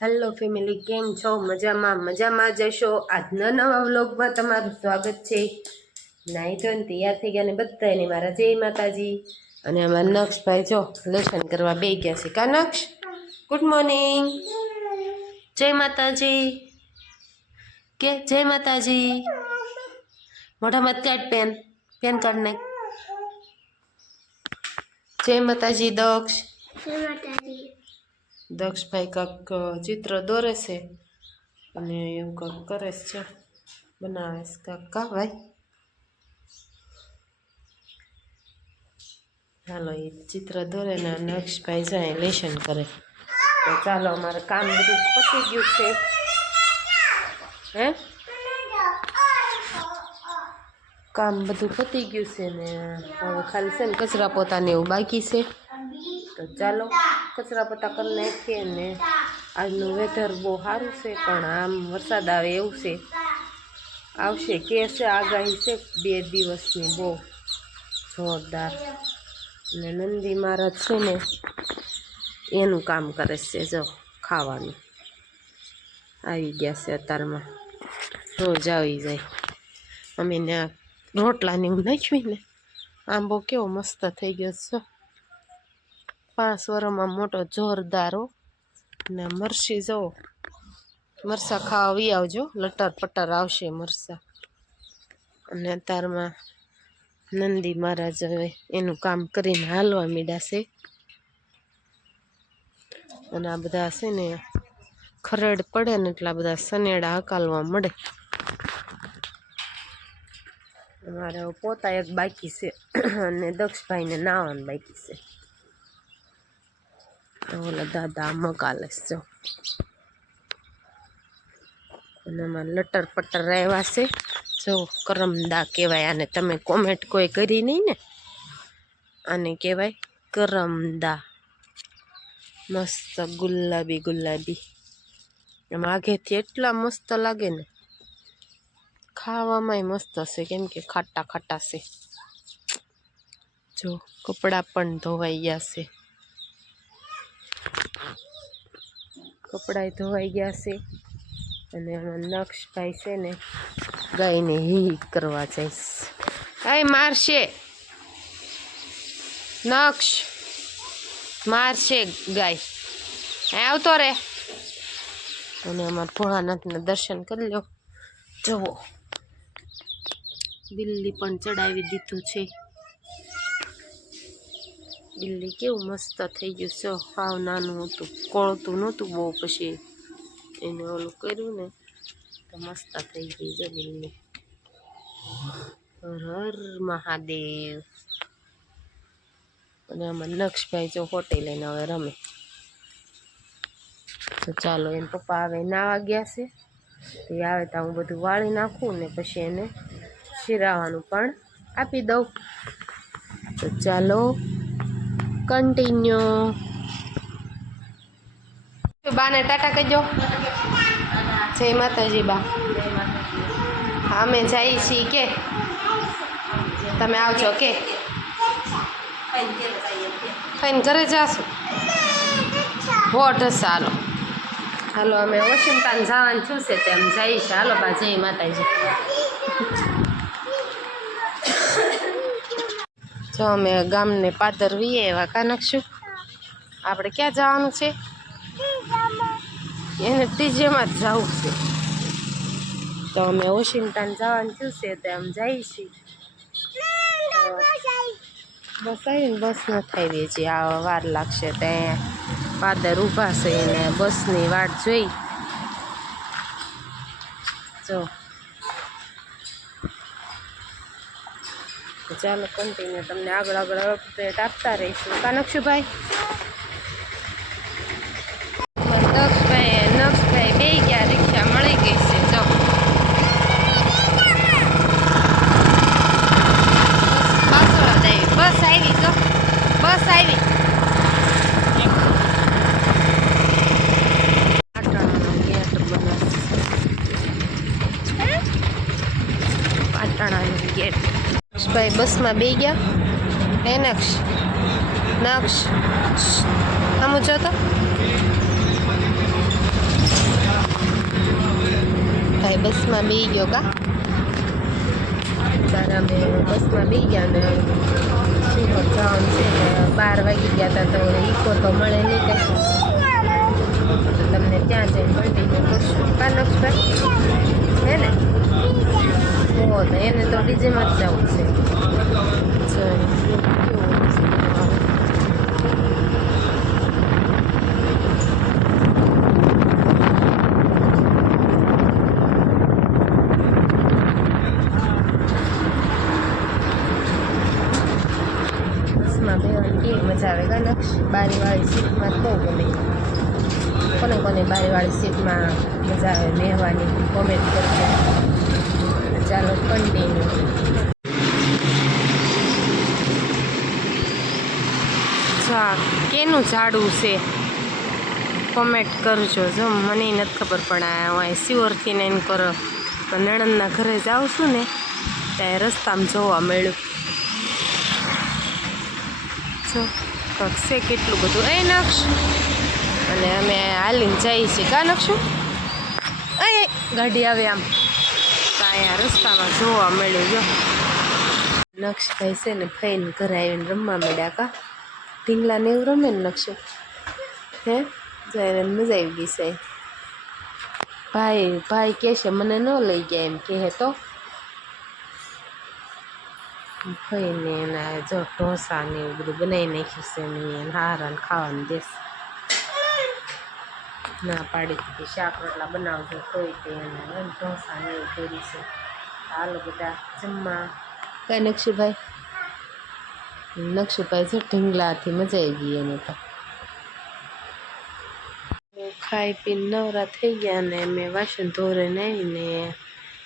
Hello family, કેમ છો? મજામાં જશો. આજના નવા વ્લોગમાં તમારું સ્વાગત છે. નાઈ ધોઈને તૈયાર થઈ ગયા ને બધાને મારા જય માતાજી. અને અમારા નક્ષભાઈ જો લેસન કરવા બેસી ગયા છે. કા નક્ષ, ગુડ મોર્નિંગ. જય માતાજી કે જય માતાજી. મોઢામાં કાઢ પેન કાઢ નાખ. જય માતાજી દક્ષ. જય માતાજી. દક્ષભાઈ કાંક ચિત્ર દોરે છે અને એવું કાંક કરે છે, બનાવે છે કાંક. કા ભાઈ? હાલો, એ ચિત્ર દોરે ને નક્ષભાઈ જાય લેશન કરે. તો ચાલો, અમારે કામ બધું પતી ગયું છે. હે, કામ બધું પતી ગયું છે ને હવે ખાલી છે ને કચરા પોતાને એવું બાકી છે. તો ચાલો કચરા પતા કરી નાખીએ ને. આજનું વેધર બહુ સારું છે, પણ આમ વરસાદ આવે એવું છે. આવશે કે છે, આગાહી છે 2 દિવસની બહુ જોરદાર. અને નંદી મહારાજ છે ને એનું કામ કરે છે. જો ખાવાનું આવી ગયા છે અત્યારમાં, રોજ આવી જાય. અમે ને રોટલાને એવું નાખ્યું ને, આંબો કેવો મસ્ત થઈ ગયો છે. 5 વર્ષમાં મોટો જોરદારો. ને મરસી જવો, મરસા ખાવા વી આવજો. લટર પટર આવશે મરસા. અને અત્યારમાં નંદી મહારાજ હવે એનું કામ કરીને હાલવા મીડ્યા છે. અને આ બધા છે ને ખરડ પડે ને એટલા બધા સનેડા હકાલવા મળે. અમારે પોતા એક બાકી છે અને દક્ષભાઈને નાવાનું બાકી છે. ઓલા દાદા મકાલે જો. અને એમાં લટર પટર આવ્યા છે. જો કરમદા કહેવાય આને. તમે કોમેન્ટ કોઈ કરી નહીં ને, આને કહેવાય કરમદા. મસ્ત ગુલાબી ગુલાબી, એમ આગેથી એટલા મસ્ત લાગે ને, ખાવામાં મસ્ત હશે કેમ કે ખાટા ખાટા છે. જો કપડાં પણ ધોવાઈ ગયા છે, કપડાં ધોવાઈ ગયા છે. અને આમાં નક્ષભાઈ છે ને ગાયને હી કરવા જઈશ. આ મારશે નક્ષ, મારશે ગાય. આવતો રે. અને અમારા ભોળાનાથના દર્શન કરી લો. જુઓ, બિલ્લી પણ ચડાવી દીધું છે. બિલ્લી કેવું મસ્ત થઈ ગયું છે. હાવ નાનું હતું, કોળતું નહોતું બહુ, પછી એને ઓલું કર્યું ને તો મસ્ત થઈ ગઈ છે બિલ્લી. હર હર મહાદેવ. અને આમાં નક્ષભાઈ જો હોટે લઈને હવે રમે. તો ચાલો, એને પપ્પા આવે નાવા ગયા છે. તો એ આવે તો હું બધું વાળી નાખું ને પછી એને શિરાવાનું પણ આપી દઉં. તો ચાલો કન્ટિન્યુ. બાને ટાટા કહેજો. જય માતાજી બા. અમે જઈએ છીએ કે તમે આવજો કે ખાઈને ઘરે જાશું. વોટ હશે. હાલો હાલો, અમે વોશિંગટન જવાનું છું છે તેમ જઈએ છીએ. હાલો બા, જય માતાજી. જો અમે ગામને પાદર વીએ એવા કા નાખશું. આપણે ક્યાં જવાનું છે? એને ત્રીજેમાં જ જવું છે. તો અમે વોશિંગટન જવાનું છું છે તેમ જઈએ છીએ. બસ આવીને બસ નથી આવી હજી, આ વાર લાગશે. ત્યાં પાદર ઊભા છે ને બસની વાટ જોઈ. જો ચાલો કન્ટિન્યુ, તમને આગળ આગળ અપડેટ આપતા રહીશું. કા નક્ષુભાઈ? નક્ષભાઈ બે ગયા, રિક્ષા મળી ગઈ છે. જો બસ આવી. જો બસ આવી. પાટણાનો ગેટ. નક્ષભાઈ બસમાં બે ગયા. હે નક્ષ, નક્ષ આમ જો તો ભાઈ બસમાં બેસી ગયો કા બાર અમે બસમાં બેસી ગયા ને સુરત જવાનું છે ને 12 વાગી ગયા હતા તો ઈકો તો મળે નહીં કંઈ તો તમને ત્યાં જઈને કન્ટિન્યુ કરશું કા નક્ષભાઈ હે ને હો તો એને તો ડીજેમાં જ જવું છે બસમાં બેવાની કેવી મજા આવે કા નક્ષ બારીવાળી સીટમાં જ બહુ ગમે કોને કોને બારીવાળી સીટમાં મજા આવે બેહવાની કોમેન્ટ કરજો ચાલો કન્ટિન્યુ કેનું ઝાડું છે કોમેન્ટ કરજો જો મને નથી ખબર પણ હું શિવરથી ને એમ કરો નણંદના ઘરે જાઉં છું ને ત્યાં રસ્તામાં જોવા મળ્યું જો છે કેટલું બધું એ નક્ષ અને અમે હાલીને જઈએ છીએ કા નક્ષું એ ગાડી આવે આમ તો અહીંયા રસ્તામાં જોવા મળ્યું જો નક્ષભાઈ છે ને ફઈને ઘરે આવીને રમવા મળ્યા કા ઢીંગલા ને એવું રમે ને નક્ષ હે જયારે મજા આવી ગઈ છે ભાઈ કહે છે મને ન લઈ ગયા એમ કહે તો ફઈને એના જો ઢોસા ને એવું બધું બનાવી નાખ્યું છે ને હારાને ખાવાનું દેશ ના પાડી દીધી શાક રોટલા બનાવજો તોય તે એને ઢોસા ને એવું કર્યું છે હાલો બધા જમવા કઈ નક્ષુભાઈ જો ઢીંગલાથી મજા આવી ગઈ એને તો ખાઈ પીને નવરા થઈ ગયા ને મેં વાસણ ધોઈને આવીને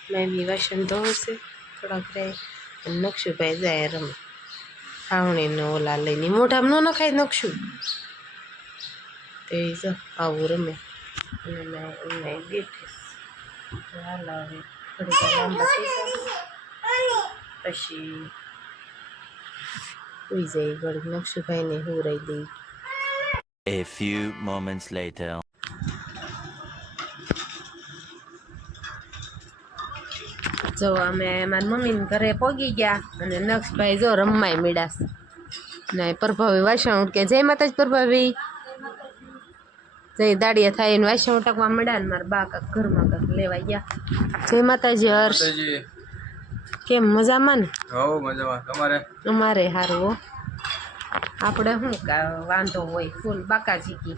મેં વાસણ ધોવશે થોડાક રહે નક્ષુભાઈ જાય રમે ખાવણીને ઓલા લઈને મોઢામાં ન નખાય નક્ષું તે જો આવું રમે અને મેં એમને બેઠીશ હાલ હવે થોડીક લાંબા થઈ જાય પછી ઉઈ જાય ઘડી નક્ષુભાઈને હુરાઈ દઈ A few moments later. જો અમે મારી મમ્મીને ઘરે પહોંચી ગયા અને નક્ષભાઈ જો રમવાય મીડાસ ને પ્રભાવી વાસણ ઉટકે જય માતાજી પ્રભાવી જય દાડિયા થાય ને વાસણ ઉટકવા મળ્યા ને મારા બા કાક ઘરમાં કાક લેવા ગયા જય માતાજી હર્ષ કેમ મજામાં ને હો મજામાં તમારે અમારે સારું હો આપણે શું વાંધો હોય ફૂલ બાકાજીકી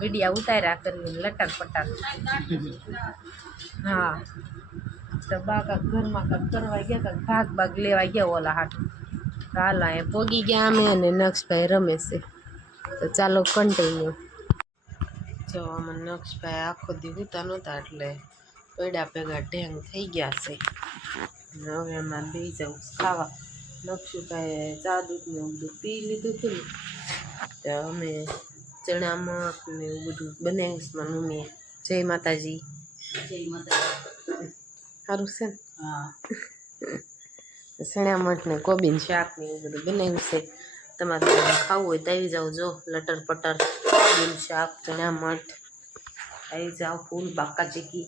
વિડિયા ઉતાર્યા કરીને લટાર પટાર હા તો બા કાક ઘરમાં કાક કરવા ગયા કાક ભાગ લેવા ગયા ઓલા હાથ હાલ એ પોગી ગયા અમે અને નક્ષભાઈ રમે છે તો ચાલો કન્ટિન્યુ જો અમે નક્ષભાઈ આખો દી ઉતા નહોતા એટલે પૈડા ભેગા ઢેંગ થઈ ગયા છે હવે એમાં બે જવું ખાવા નક્ષુભાઈ ચા દૂધ ને એવું બધું પી લીધું હતું ને તો અમે ચણા મઠ ને એવું બધું બનાવ્યું છે મારી મમ્મીએ જય માતાજી સારું છે ને હા ચણા મઠ ને કોબીન શાક ને એવું બધું બનાવ્યું છે તમારે ખાવું હોય તો આવી જાઓ જો લટર પટર કોબીન શાક ચણા મઠ આવી જાઓ ફૂલ બાકા ચીકી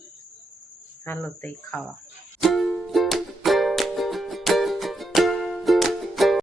હાલો તઈ ખાવા